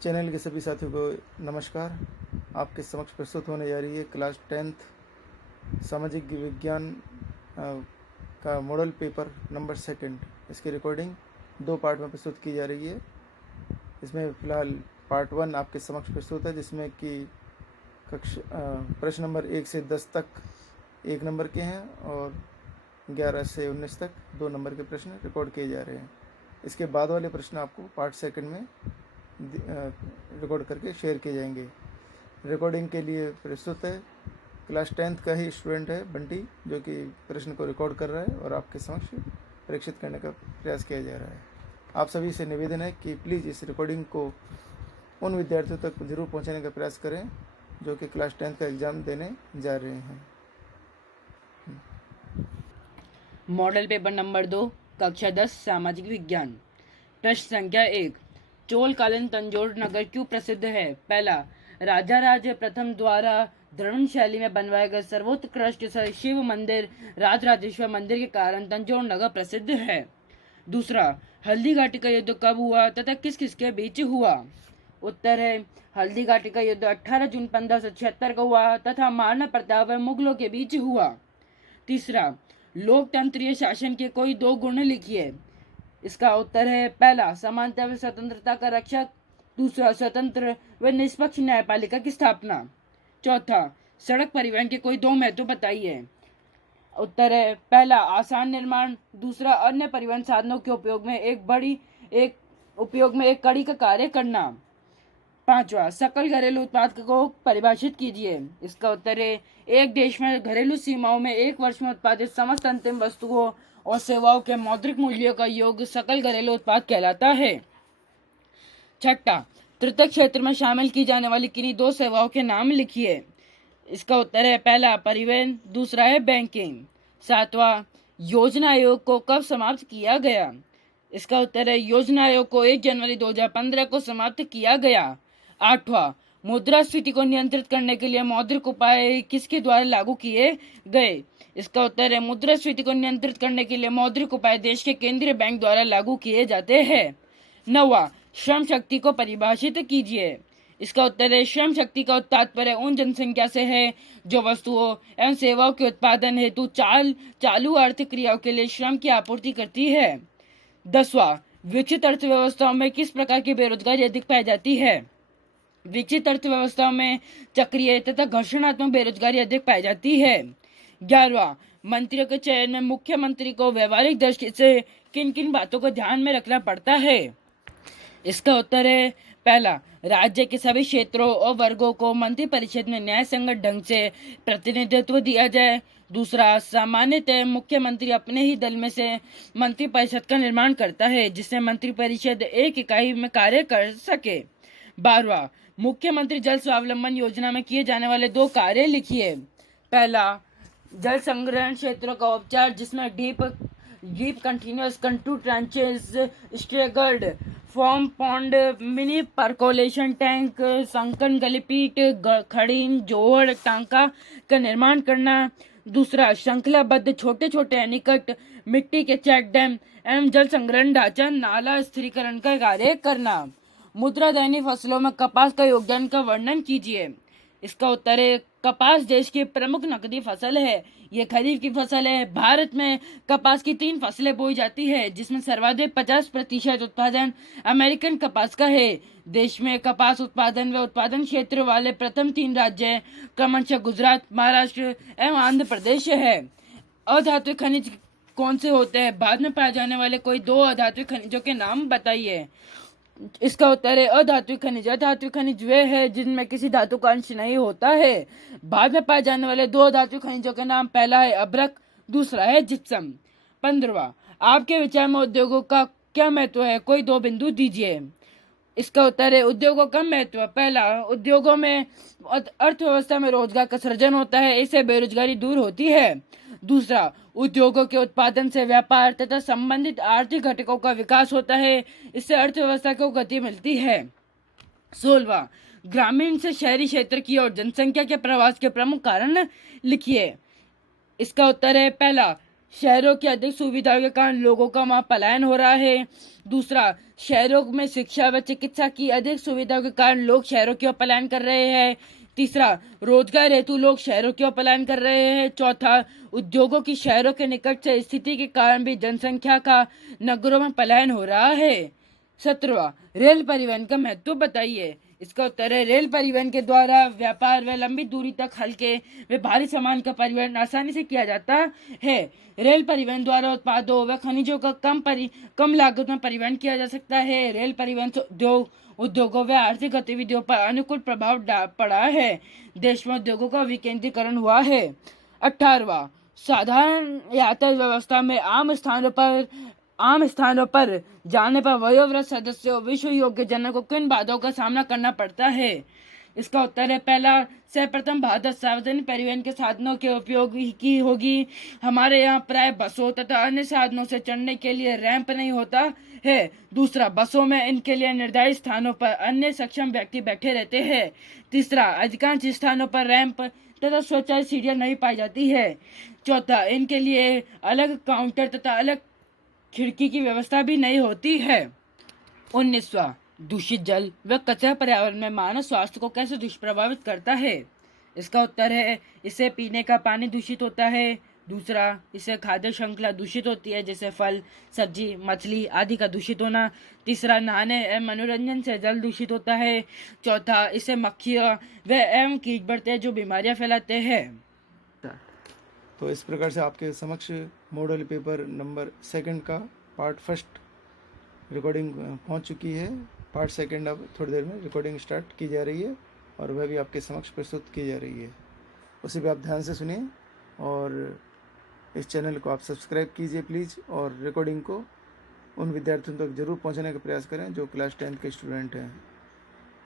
Channel के सभी साथियों को नमस्कार। आपके समक्ष प्रस्तुत होने जा रही है क्लास 10th सामाजिक विज्ञान का मॉडल पेपर नंबर 2। इसकी रिकॉर्डिंग 2 पार्ट में प्रस्तुत की जा रही है। इसमें फ़िलहाल पार्ट 1 आपके समक्ष प्रस्तुत है, जिसमें कि प्रश्न नंबर 1 से 10 तक 1 नंबर के हैं और 11 से 19 तक 2 नंबर के प्रश्न रिकॉर्ड किए जा रहे हैं। इसके बाद वाले प्रश्न आपको पार्ट 2 में रिकॉर्ड करके शेयर किए जाएंगे। रिकॉर्डिंग के लिए प्रस्तुत है क्लास 10th का ही स्टूडेंट है बंटी, जो कि प्रश्न को रिकॉर्ड कर रहा है और आपके समक्ष परीक्षित करने का प्रयास किया जा रहा है। आप सभी से निवेदन है कि प्लीज़ इस रिकॉर्डिंग को उन विद्यार्थियों तक जरूर पहुंचाने का प्रयास करें जो कि क्लास 10th का एग्ज़ाम देने जा रहे हैं। मॉडल पेपर नंबर 2 कक्षा 10 सामाजिक विज्ञान। प्रश्न संख्या 1, चोलकालीन तंजौर नगर क्यों प्रसिद्ध है? पहला, राजा राज प्रथम द्वारा द्रविड़ शैली में बनवाए गए सर्वोत्कृष्ट शिव मंदिर राजराजेश्वर मंदिर के कारण तंजौर नगर प्रसिद्ध है। दूसरा, हल्दी घाटी का युद्ध कब हुआ तथा किस किस के बीच हुआ? उत्तर है, हल्दी घाटी का युद्ध 18 जून 1576 को हुआ तथा महाराणा प्रताप व मुगलों के बीच हुआ। तीसरा, लोकतंत्रीय शासन के कोई 2 गुण लिखिए। इसका उत्तर है, पहला, समानता व स्वतंत्रता का रक्षक। दूसरा, स्वतंत्र व निष्पक्ष न्यायपालिका की स्थापना। चौथा, सड़क परिवहन के कोई 2 महत्व बताइए। उत्तर है, पहला, आसान निर्माण। दूसरा, अन्य परिवहन साधनों के उपयोग में एक कड़ी का कार्य करना। पांचवा, सकल घरेलू उत्पाद को परिभाषित कीजिए। इसका उत्तर है, एक देश में घरेलू सीमाओं में एक वर्ष में उत्पादित समस्त अंतिम वस्तुओं और सेवाओं के मौद्रिक मूल्यों का योग सकल घरेलू उत्पाद कहलाता है। छठा, तृतीय क्षेत्र में शामिल की जाने वाली किन्हीं 2 सेवाओं के नाम लिखिए। इसका उत्तर है, पहला, परिवहन। दूसरा है बैंकिंग। सातवां, योजना आयोग को कब समाप्त किया गया? इसका उत्तर है, योजना आयोग को 1 जनवरी 2015 को समाप्त किया गया। आठवां, मुद्रास्फीति को नियंत्रित करने के लिए मौद्रिक उपाय किसके द्वारा लागू किए गए? इसका उत्तर है, मुद्रास्फीति को नियंत्रित करने के लिए मौद्रिक उपाय देश के केंद्रीय बैंक द्वारा लागू किए जाते हैं। नौवां, श्रम शक्ति को परिभाषित कीजिए। इसका उत्तर है, श्रम शक्ति का तात्पर्य उन जनसंख्या से है जो वस्तुओं एवं सेवाओं के उत्पादन हेतु चालू आर्थिक क्रियाओं के लिए श्रम की आपूर्ति करती है। 10वां, विकसित अर्थव्यवस्थाओं में किस प्रकार की बेरोजगारी अधिक पाई जाती है? विकसित अर्थव्यवस्थाओं में चक्रीय तथा घर्षणात्मक बेरोजगारी अधिक पाई जाती है। 11वां, मंत्रियों के चयन में मुख्यमंत्री को व्यवहारिक दृष्टि से किन किन बातों को ध्यान में रखना पड़ता है? इसका उत्तर है, पहला, राज्य के सभी क्षेत्रों और वर्गों को मंत्रिपरिषद में न्याय संगत ढंग से प्रतिनिधित्व दिया जाए। दूसरा, सामान्यतः मुख्यमंत्री अपने ही दल में से मंत्रिपरिषद का निर्माण करता है जिससे मंत्रिपरिषद एक इकाई में कार्य कर सके। 12वां, मुख्यमंत्री जल स्वावलंबन योजना में किए जाने वाले 2 कार्य लिखिए। पहला, जल संग्रहण क्षेत्रों का उपचार जिसमें deep continuous contour trenches, staggered farm pond, mini percolation tank, sunken gully pit, खड़ीन जोड़ टांका का निर्माण करना। दूसरा, श्रृंखलाबद्ध छोटे छोटे एनीकट, मिट्टी के चेक डैम एवं जल संग्रहण ढांचा नाला स्थिरीकरण का कार्य करना। मुद्रादायनी फसलों में कपास का योगदान का वर्णन कीजिए। इसका उत्तर है, कपास देश की प्रमुख नकदी फसल है। यह खरीफ की फसल है। भारत में कपास की 3 फसलें बोई जाती है जिसमें सर्वाधिक 50% उत्पादन अमेरिकन कपास का है। देश में कपास उत्पादन व उत्पादन क्षेत्र वाले प्रथम 3 राज्य क्रमशः गुजरात, महाराष्ट्र एवं आंध्र प्रदेश है। अधात्विक खनिज कौन से होते हैं? बाद में पाए जाने वाले कोई 2 अधात्विक खनिजों के नाम बताइए। इसका उत्तर है, अधात्विक खनिज वे है जिनमें किसी धातु का अंश नहीं होता है। बाद में पाए जाने वाले 2 धातु खनिजों के नाम, पहला है अभ्रक, दूसरा है जिप्सम। 15वां, आपके विचार में उद्योगों का क्या महत्व है? कोई 2 बिंदु दीजिए। इसका उत्तर है, उद्योगों का महत्व। पहला, उद्योगों में अर्थव्यवस्था में रोजगार का सृजन होता है, इससे बेरोजगारी दूर होती है। दूसरा, उद्योगों के उत्पादन से व्यापार तथा संबंधित आर्थिक घटकों का विकास होता है, इससे अर्थव्यवस्था को गति मिलती है। 16वां, ग्रामीण से शहरी क्षेत्र की ओर जनसंख्या के प्रवास के प्रमुख कारण लिखिए। इसका उत्तर है, पहला, शहरों की अधिक सुविधाओं के कारण लोगों का वहाँ पलायन हो रहा है। दूसरा, शहरों में शिक्षा व चिकित्सा की अधिक सुविधाओं के कारण लोग शहरों की ओर पलायन कर रहे हैं। तीसरा, रोजगार हेतु लोग शहरों की ओर पलायन कर रहे हैं। चौथा, उद्योगों की शहरों के निकट से स्थिति के कारण भी जनसंख्या का नगरों में पलायन हो रहा है। 17वां, रेल परिवहन का महत्व बताइए। इसका उत्तर है, रेल परिवहन के द्वारा व्यापार व लंबी दूरी तक हल्के व भारी सामान का परिवहन आसानी से किया जाता है। रेल परिवहन द्वारा उत्पादों व खनिजों का कम लागत में परिवहन किया जा सकता है। रेल परिवहन से उद्योगों व आर्थिक गतिविधियों पर अनुकूल प्रभाव पड़ा है। देश में उद्योगों का विकेंद्रीकरण हुआ है। 18वां, साधारण यातायात व्यवस्था में आम स्थानों पर जाने पर वयोवृद्ध सदस्यों विश्व योग्य जनों को किन बाधाओं का सामना करना पड़ता है। इसका उत्तर है, पहला, सर्वप्रथम बाधा सार्वजनिक परिवहन के साधनों के उपयोग की होगी। हमारे यहाँ प्राय बसों तथा अन्य साधनों से चढ़ने के लिए रैंप नहीं होता है। दूसरा, बसों में इनके लिए निर्धारित स्थानों पर अन्य सक्षम व्यक्ति बैठे रहते हैं। तीसरा, अधिकांश स्थानों पर रैंप तथा स्वचालित सीढ़ियां नहीं पाई जाती है। चौथा, इनके लिए अलग काउंटर तथा अलग खिड़की की व्यवस्था भी नहीं होती है। 19वां, दूषित जल व कचरा पर्यावरण में मानव स्वास्थ्य को कैसे दुष्प्रभावित करता है। इसका उत्तर है, इससे पीने का पानी दूषित होता है। दूसरा, इससे खाद्य श्रृंखला दूषित होती है, जैसे फल, सब्जी, मछली आदि का दूषित होना। तीसरा, नहाने एवं मनोरंजन से जल दूषित होता है। चौथा, इससे मक्खियाँ व एवं कीट बढ़ते हैं जो बीमारियाँ फैलाते हैं। तो इस प्रकार से आपके समक्ष मॉडल पेपर नंबर 2 का पार्ट 1 रिकॉर्डिंग पहुंच चुकी है। पार्ट 2 अब थोड़ी देर में रिकॉर्डिंग स्टार्ट की जा रही है और वह भी आपके समक्ष प्रस्तुत की जा रही है। उसे भी आप ध्यान से सुनिए और इस चैनल को आप सब्सक्राइब कीजिए प्लीज़, और रिकॉर्डिंग को उन विद्यार्थियों तक जरूर पहुंचाने का प्रयास करें जो क्लास 10 के स्टूडेंट हैं।